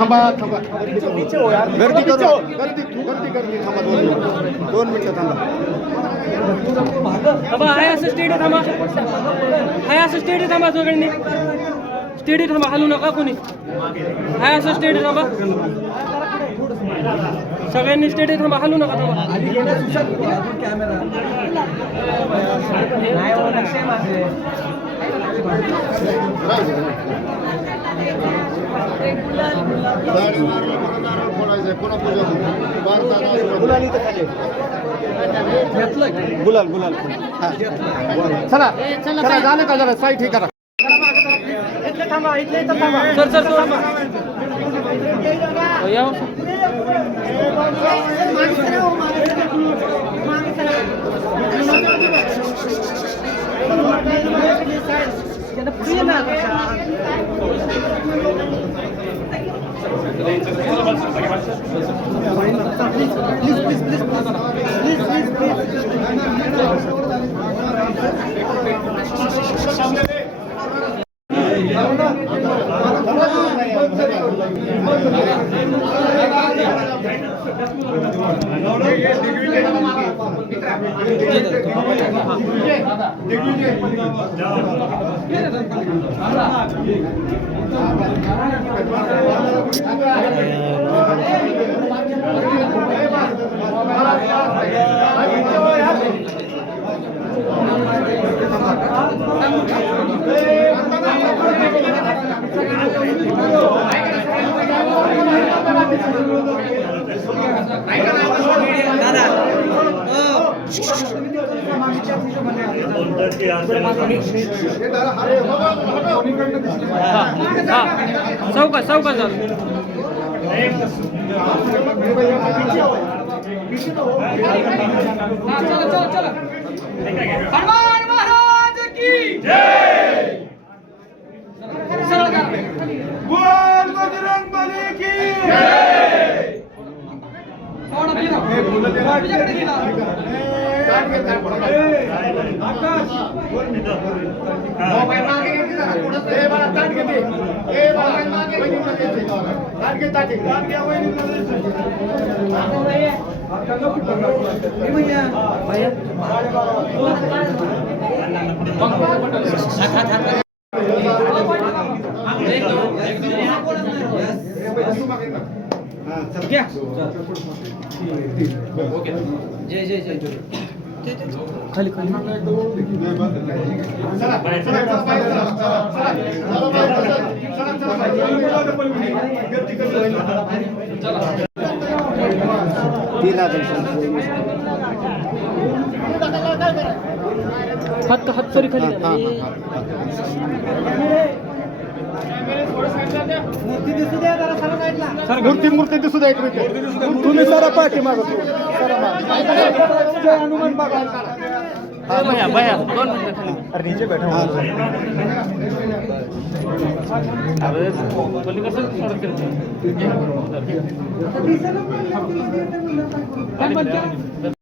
थांबा थांबा गर्दी करू गर्दी थांबा 2 मिनिटं थांबा हाय असं स्टेडी थांबा सगळ्यांनी स्टेडी थांबा हलू नका कोणी हाय असं स्टेडी थांबा सगळ्यांनी स्टेडी थांबा हलू नका थांबा गुलाल गुलाल चला चला जाणं का जरा साईट हे करा सर सर या चौका चौका झालं हनुमान महाराज की जय बोल बजरंग बली की जय जय जय जय खाली खाली हात हात तरी खाली मूर्ती दिसू द्या तुम्ही सारा पाठी मागतो हनुमान बाबा भैया 2 मिनिटं खाली अरे नीचे बैठा अरे बोली कसं करते